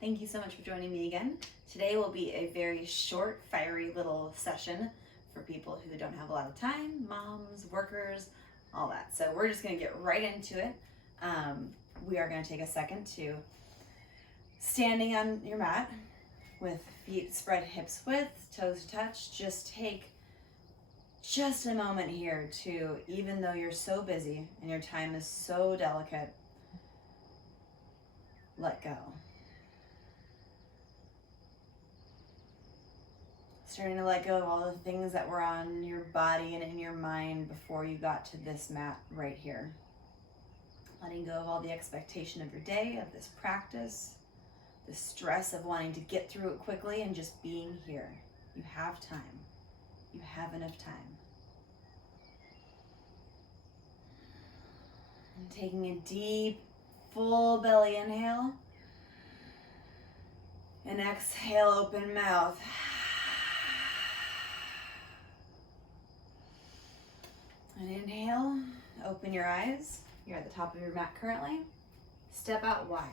Thank you so much for joining me again. Today will be a very short, fiery little session for people who don't have a lot of time, moms, workers, all that. So we're just gonna get right into it. We are gonna take a second to standing on your mat with feet spread hips width, toes touch. Just take just a moment here to, even though you're so busy and your time is so delicate, let go. Starting to let go of all the things that were on your body and in your mind before you got to this mat right here. Letting go of all the expectation of your day, of this practice, the stress of wanting to get through it quickly and just being here. You have time. You have enough time. And taking a deep, full belly inhale. And exhale, open mouth. And inhale, open your eyes. You're at the top of your mat currently. Step out wide.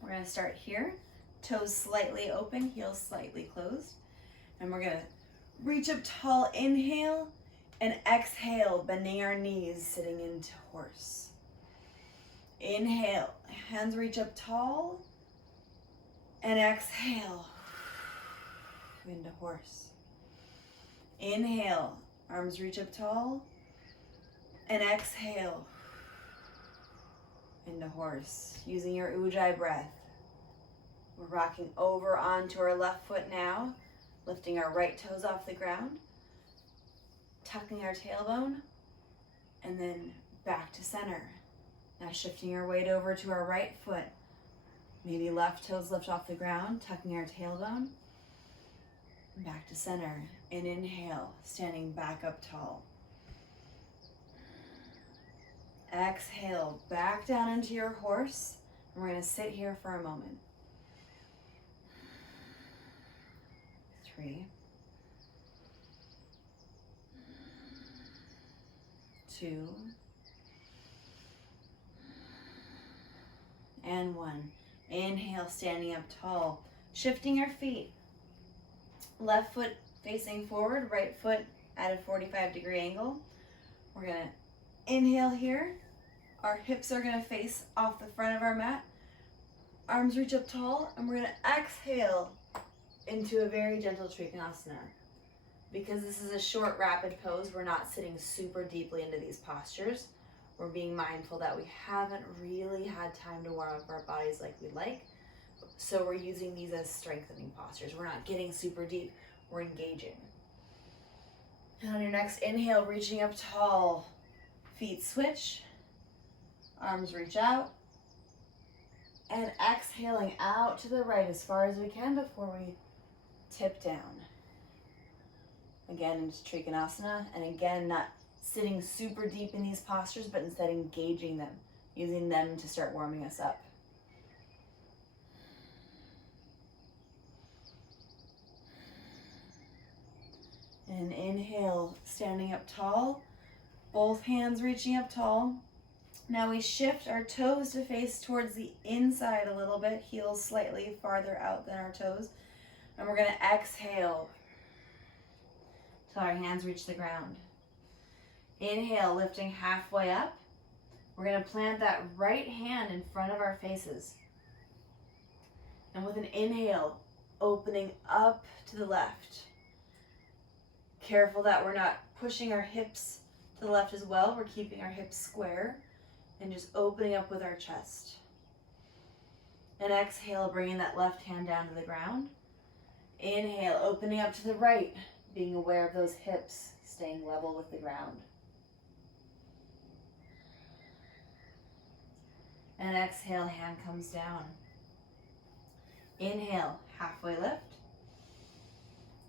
We're gonna start here. Toes slightly open, heels slightly closed. And we're gonna reach up tall, inhale, and exhale, bending our knees, sitting into horse. Inhale, hands reach up tall, and exhale, into horse. Inhale, arms reach up tall, and exhale, into horse. Using your ujjayi breath. We're rocking over onto our left foot now, lifting our right toes off the ground, tucking our tailbone, and then back to center. Now shifting our weight over to our right foot. Maybe left toes lift off the ground, tucking our tailbone, back to center. And inhale, standing back up tall. Exhale, back down into your horse. And we're gonna sit here for a moment. 3, 2, and 1. Inhale, standing up tall, shifting our feet. Left foot facing forward, right foot at a 45-degree angle. We're gonna inhale here. Our hips are gonna face off the front of our mat. Arms reach up tall, and we're gonna exhale into a very gentle Trikonasana. Because this is a short, rapid pose, we're not sitting super deeply into these postures. We're being mindful that we haven't really had time to warm up our bodies like we'd like. So we're using these as strengthening postures. We're not getting super deep, we're engaging. And on your next inhale, reaching up tall, feet switch, arms reach out, and exhaling out to the right as far as we can before we tip down. Again, into Trikonasana, and again, not sitting super deep in these postures, but instead engaging them, using them to start warming us up. And inhale, standing up tall, both hands reaching up tall. Now we shift our toes to face towards the inside a little bit, heels slightly farther out than our toes. And we're gonna exhale till our hands reach the ground. Inhale, lifting halfway up. We're gonna plant that right hand in front of our faces. And with an inhale, opening up to the left. Careful that we're not pushing our hips to the left as well. We're keeping our hips square and just opening up with our chest. And exhale, bringing that left hand down to the ground. Inhale, opening up to the right, being aware of those hips, staying level with the ground. And exhale, hand comes down. Inhale, halfway lift.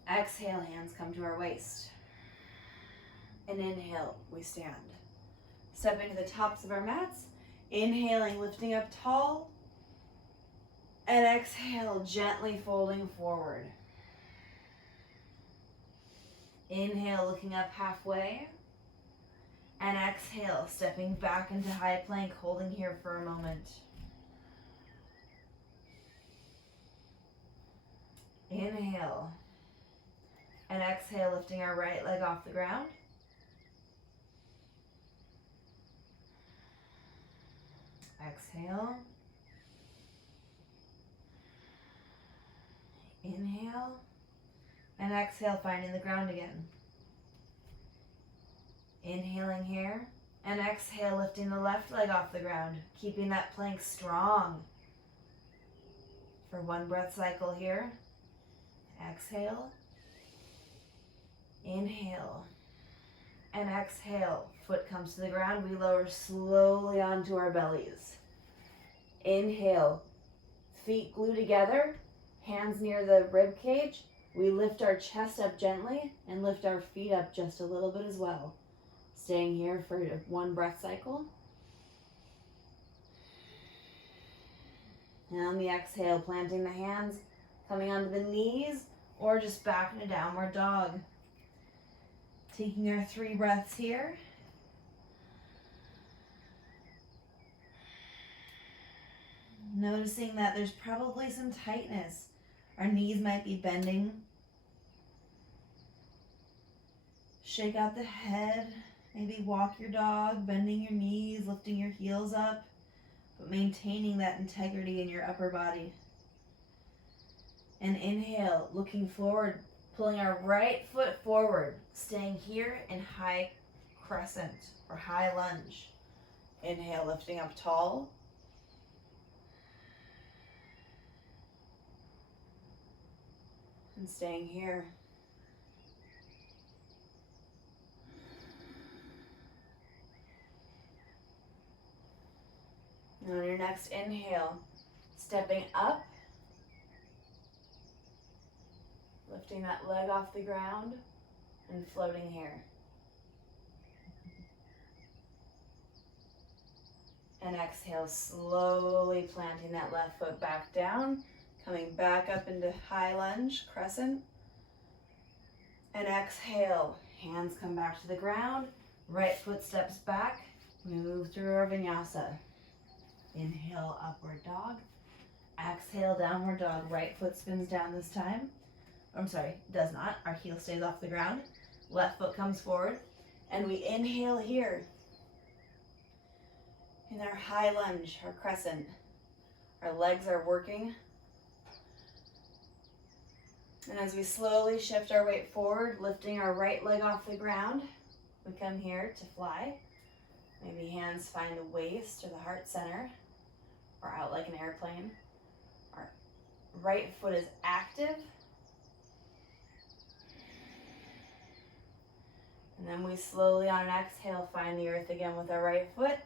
Exhale, hands come to our waist. And inhale, we stand. Stepping to the tops of our mats. Inhaling, lifting up tall. And exhale, gently folding forward. Inhale, looking up halfway. And exhale, stepping back into high plank, holding here for a moment. Inhale. And exhale, lifting our right leg off the ground. Exhale. Inhale. And exhale, finding the ground again. Inhaling here. And exhale, lifting the left leg off the ground. Keeping that plank strong. For one breath cycle here. Exhale. Inhale. And exhale. Foot comes to the ground. We lower slowly onto our bellies. Inhale. Feet glue together. Hands near the rib cage. We lift our chest up gently and lift our feet up just a little bit as well. Staying here for one breath cycle. And on the exhale, planting the hands, coming onto the knees, or just back in a downward dog. Taking our 3 breaths here. Noticing that there's probably some tightness. Our knees might be bending. Shake out the head. Maybe walk your dog, bending your knees, lifting your heels up, but maintaining that integrity in your upper body. And inhale, looking forward, pulling our right foot forward, staying here in high crescent or high lunge. Inhale, lifting up tall. And staying here. And on your next inhale, stepping up, lifting that leg off the ground and floating here. And exhale, slowly planting that left foot back down, coming back up into high lunge, crescent. And exhale, hands come back to the ground, right foot steps back, we move through our vinyasa. Inhale, upward dog. Exhale, downward dog. Right foot spins down this time. I'm sorry, does not. Our heel stays off the ground. Left foot comes forward. And we inhale here. In our high lunge, our crescent. Our legs are working. And as we slowly shift our weight forward, lifting our right leg off the ground, we come here to fly. Maybe hands find the waist or the heart center. Or out like an airplane. Our right foot is active. And then we slowly on an exhale find the earth again with our right foot.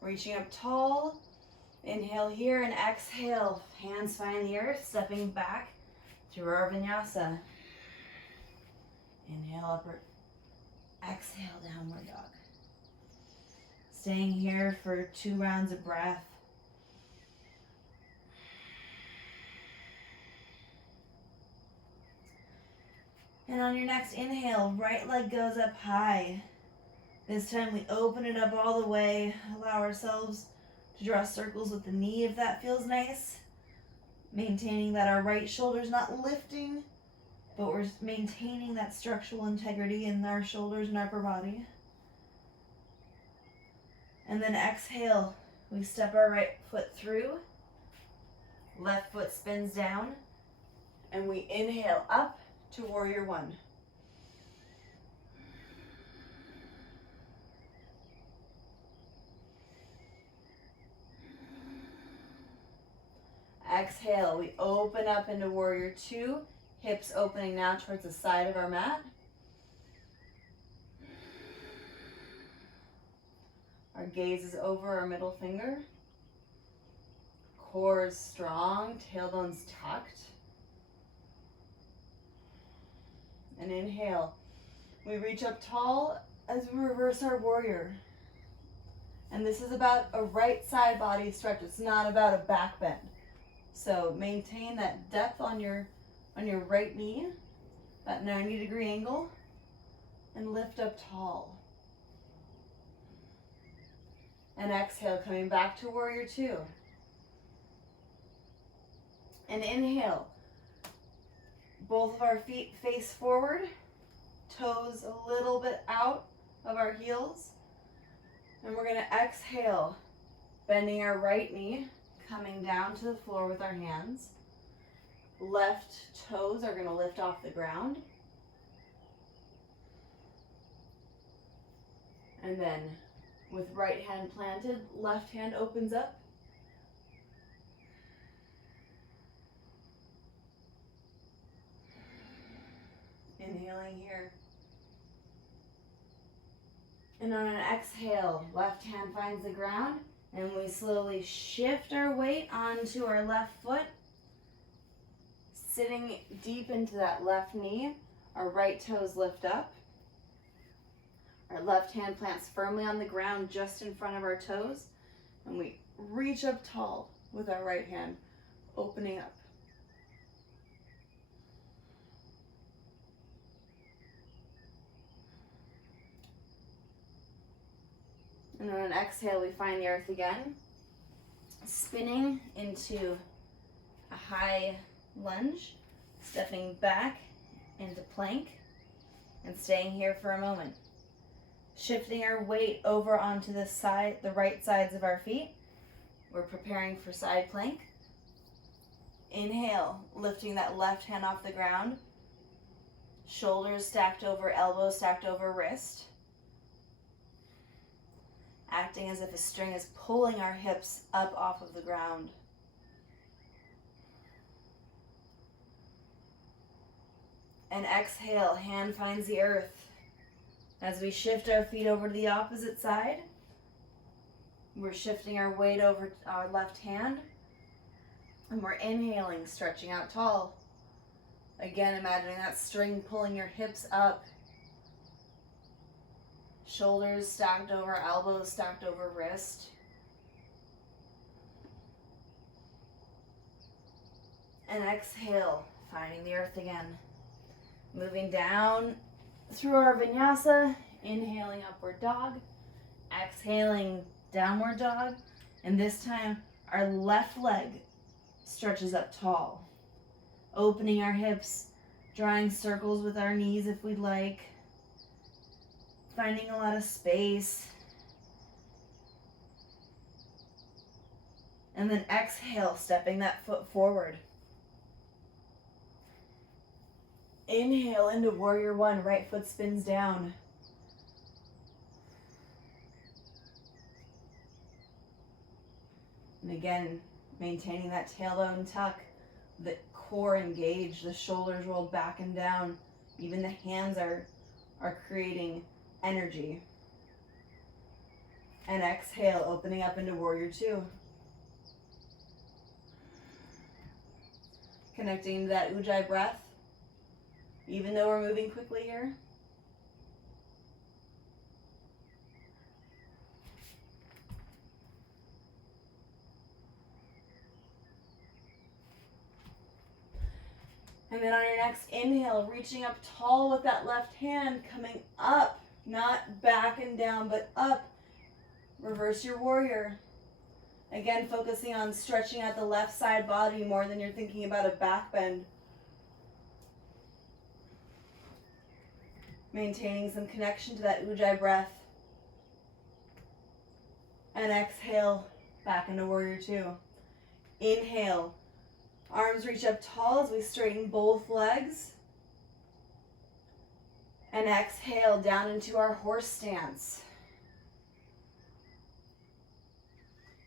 Reaching up tall. Inhale here and exhale. Hands find the earth, stepping back through our vinyasa. Inhale, upward. Exhale, downward dog. Staying here for 2 rounds of breath. And on your next inhale, right leg goes up high. This time we open it up all the way. Allow ourselves to draw circles with the knee if that feels nice. Maintaining that our right shoulder's not lifting, but we're maintaining that structural integrity in our shoulders and upper body. And then exhale, we step our right foot through. Left foot spins down. And we inhale up to warrior 1. Exhale, we open up into warrior 2, hips opening now towards the side of our mat. Our gaze is over our middle finger. Core is strong, tailbone's tucked. And inhale, we reach up tall as we reverse our warrior. And this is about a right side body stretch. It's not about a back bend. So maintain that depth on your right knee, that 90-degree angle, and lift up tall. And exhale, coming back to warrior 2. And inhale. both of our feet face forward, toes a little bit out of our heels. And we're going to exhale, bending our right knee, coming down to the floor with our hands. Left toes are going to lift off the ground. And then with right hand planted, left hand opens up. Inhaling here. And on an exhale, left hand finds the ground, and we slowly shift our weight onto our left foot, sitting deep into that left knee. Our right toes lift up. Our left hand plants firmly on the ground just in front of our toes, and we reach up tall with our right hand, opening up. And on an exhale, we find the earth again, spinning into a high lunge, stepping back into plank, and staying here for a moment. Shifting our weight over onto the right sides of our feet. We're preparing for side plank. Inhale, lifting that left hand off the ground. Shoulders stacked over elbows, stacked over wrist. Acting as if a string is pulling our hips up off of the ground. And exhale, hand finds the earth. As we shift our feet over to the opposite side, we're shifting our weight over our left hand, and we're inhaling, stretching out tall. Again, imagining that string pulling your hips up. Shoulders stacked over elbows, stacked over wrist. And exhale, finding the earth again. Moving down through our vinyasa, inhaling upward dog, exhaling downward dog, and this time our left leg stretches up tall. Opening our hips, drawing circles with our knees if we'd like. Finding a lot of space. And then exhale, stepping that foot forward. Inhale into warrior one, right foot spins down. And again, maintaining that tailbone tuck, the core engaged, the shoulders rolled back and down. Even the hands are creating energy. And exhale, opening up into warrior two. Connecting to that ujjayi breath, even though we're moving quickly here. And then on your next inhale, reaching up tall with that left hand, coming up, not back and down, but up. Reverse your warrior. Again, focusing on stretching out the left side body more than you're thinking about a back bend. Maintaining some connection to that ujjayi breath. And exhale, back into warrior two. Inhale. Arms reach up tall as we straighten both legs. And exhale down into our horse stance.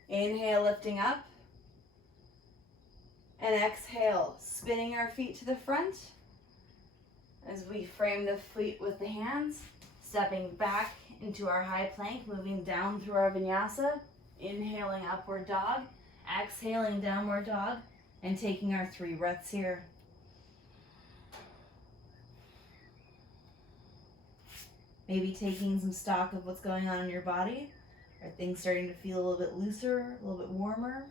Inhale, lifting up. And exhale, spinning our feet to the front as we frame the feet with the hands. Stepping back into our high plank, moving down through our vinyasa. Inhaling, upward dog. Exhaling, downward dog. And taking our 3 breaths here. Maybe taking some stock of what's going on in your body. Are things starting to feel a little bit looser, a little bit warmer?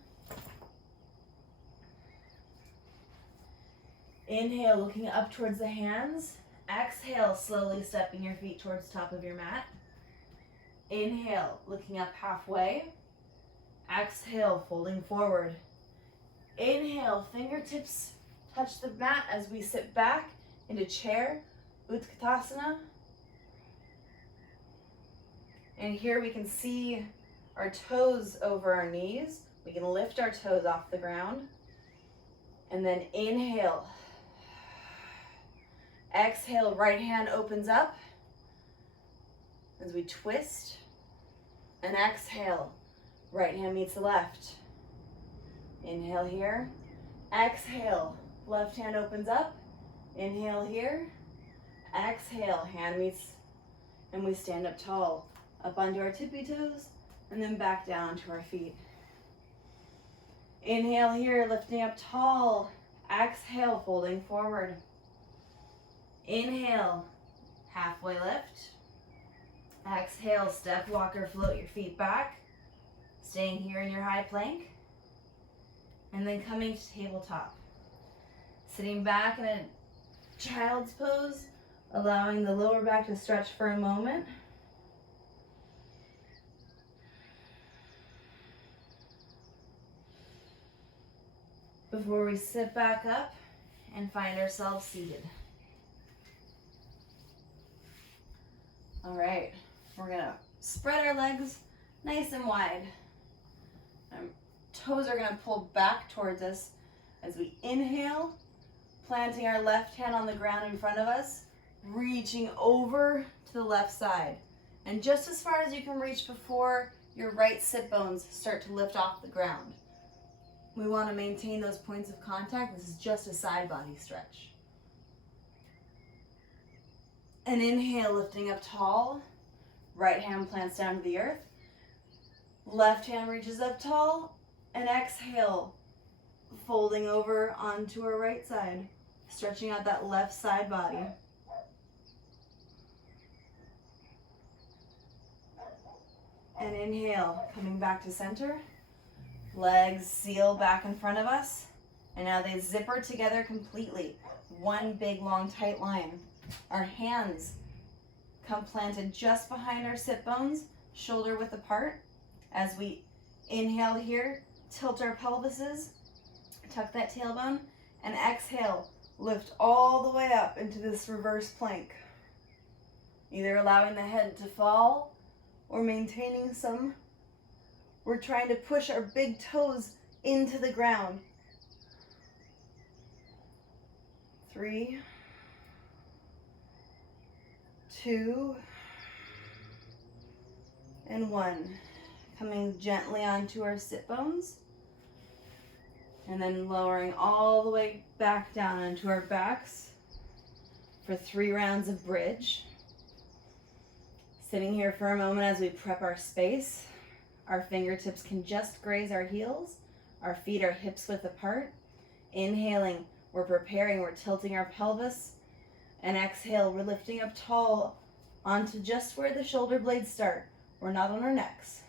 Inhale, looking up towards the hands. Exhale, slowly stepping your feet towards the top of your mat. Inhale, looking up halfway. Exhale, folding forward. Inhale, fingertips touch the mat as we sit back into chair, Utkatasana. And here we can see our toes over our knees. We can lift our toes off the ground. And then inhale. Exhale, right hand opens up as we twist. And exhale, right hand meets the left. Inhale here. Exhale, left hand opens up. Inhale here. Exhale, hand meets, and we stand up tall. Up onto our tippy toes, and then back down to our feet. Inhale here, lifting up tall. Exhale, folding forward. Inhale, halfway lift. Exhale, step, walk, or float your feet back. Staying here in your high plank. And then coming to tabletop. Sitting back in a child's pose, allowing the lower back to stretch for a moment. Before we sit back up and find ourselves seated. All right, we're gonna spread our legs nice and wide. Our toes are gonna pull back towards us as we inhale, planting our left hand on the ground in front of us, reaching over to the left side. And just as far as you can reach before your right sit bones start to lift off the ground. We want to maintain those points of contact. This is just a side body stretch. And inhale, lifting up tall. Right hand plants down to the earth. Left hand reaches up tall. And exhale, folding over onto our right side. Stretching out that left side body. And inhale, coming back to center. Legs seal back in front of us. And now they zipper together completely. One big, long, tight line. Our hands come planted just behind our sit bones, shoulder width apart. As we inhale here, tilt our pelvises, tuck that tailbone, and exhale, lift all the way up into this reverse plank. Either allowing the head to fall or maintaining some. We're trying to push our big toes into the ground. 3, 2, and 1. Coming gently onto our sit bones. And then lowering all the way back down onto our backs for 3 rounds of bridge. Sitting here for a moment as we prep our space. Our fingertips can just graze our heels. Our feet are hips width apart. Inhaling, we're preparing, we're tilting our pelvis. And exhale, we're lifting up tall onto just where the shoulder blades start. We're not on our necks.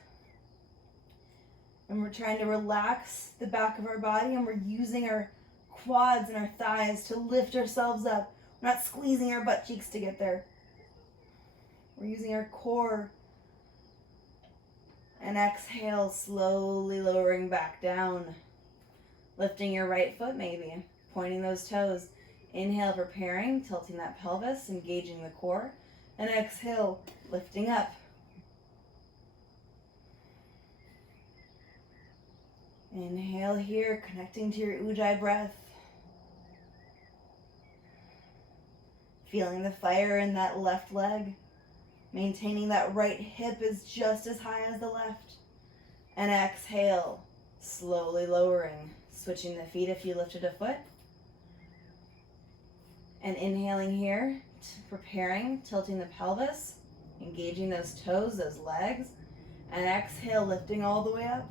And we're trying to relax the back of our body, and we're using our quads and our thighs to lift ourselves up. We're not squeezing our butt cheeks to get there. We're using our core. And exhale, slowly lowering back down. Lifting your right foot maybe, pointing those toes. Inhale, preparing, tilting that pelvis, engaging the core. And exhale, lifting up. Inhale here, connecting to your Ujjayi breath. Feeling the fire in that left leg. Maintaining that right hip is just as high as the left. And exhale, slowly lowering. Switching the feet if you lifted a foot. And inhaling here, preparing, tilting the pelvis. Engaging those toes, those legs. And exhale, lifting all the way up.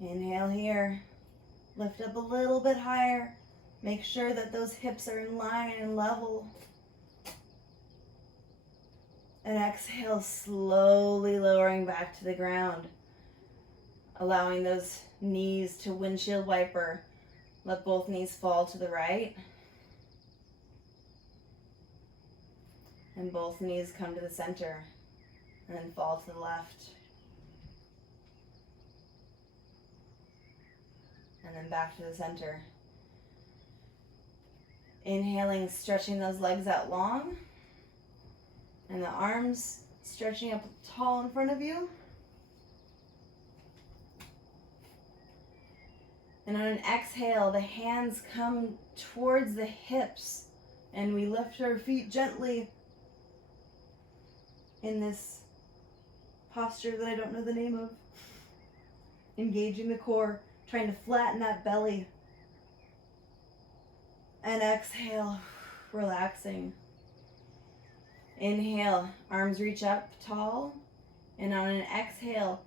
Inhale here. Lift up a little bit higher. Make sure that those hips are in line and level. And exhale, slowly lowering back to the ground. Allowing those knees to windshield wiper. Let both knees fall to the right. And both knees come to the center. And then fall to the left. and then back to the center. Inhaling, stretching those legs out long, and the arms stretching up tall in front of you. And on an exhale, the hands come towards the hips, and we lift our feet gently in this posture that I don't know the name of. Engaging the core, trying to flatten that belly. And exhale, relaxing. Inhale, arms reach up tall. And on an exhale,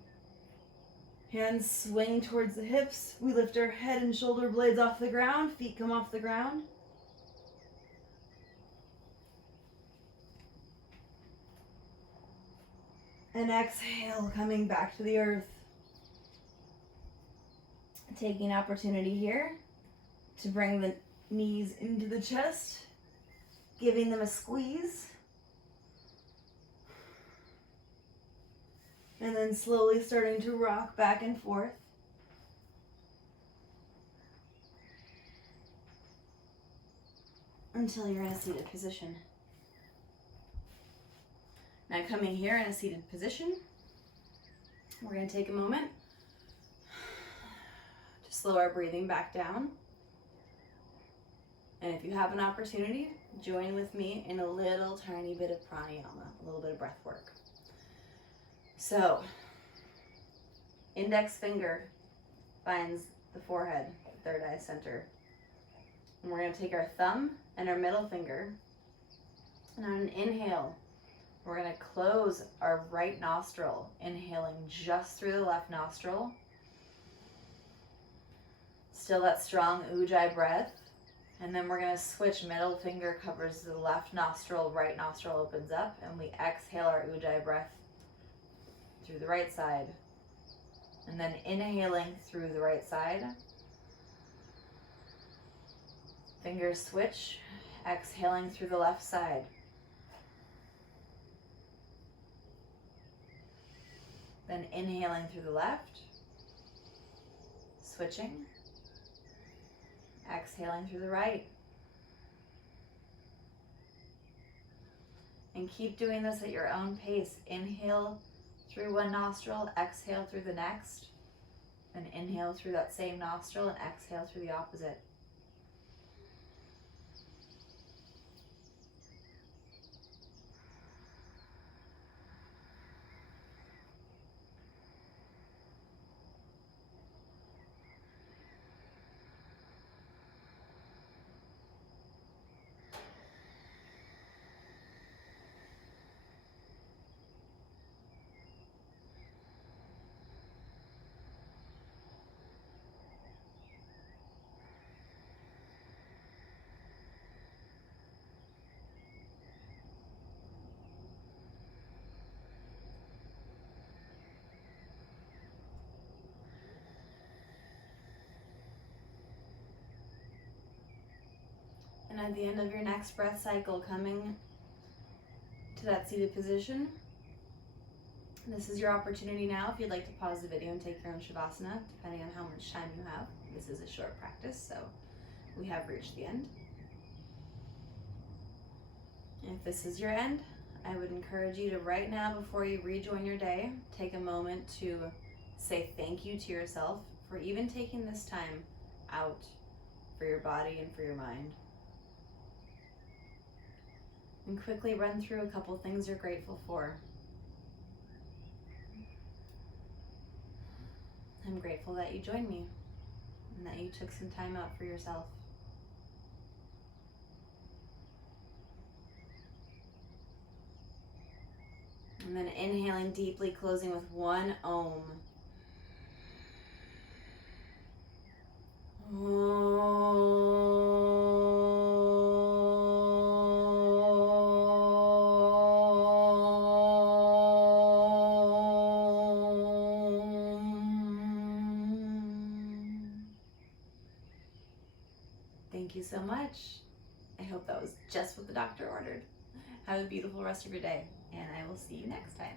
hands swing towards the hips. We lift our head and shoulder blades off the ground. Feet come off the ground. And exhale, coming back to the earth. Taking opportunity here to bring the knees into the chest, giving them a squeeze. And then slowly starting to rock back and forth. Until you're in a seated position. Now coming here in a seated position, we're going to take a moment to slow our breathing back down. And if you have an opportunity, join with me in a little tiny bit of pranayama, a little bit of breath work. So, index finger finds the forehead, third eye center. And we're going to take our thumb and our middle finger, and on an inhale, we're going to close our right nostril, inhaling just through the left nostril. Still that strong ujjayi breath. And then we're going to switch. Middle finger covers the left nostril, right nostril opens up, and we exhale our ujjayi breath through the right side. And then inhaling through the right side. Fingers switch, exhaling through the left side. Then inhaling through the left, switching, exhaling through the right. And keep doing this at your own pace. Inhale through one nostril, exhale through the next, and inhale through that same nostril and exhale through the opposite. And at the end of your next breath cycle, coming to that seated position, this is your opportunity now if you'd like to pause the video and take your own Shavasana, depending on how much time you have. This is a short practice, so we have reached the end. If this is your end, I would encourage you to right now, before you rejoin your day, take a moment to say thank you to yourself for even taking this time out for your body and for your mind. And quickly run through a couple things you're grateful for. I'm grateful that you joined me and that you took some time out for yourself. And then inhaling deeply, closing with one Om. Thank you so much. I hope that was just what the doctor ordered. Have a beautiful rest of your day, and I will see you next time.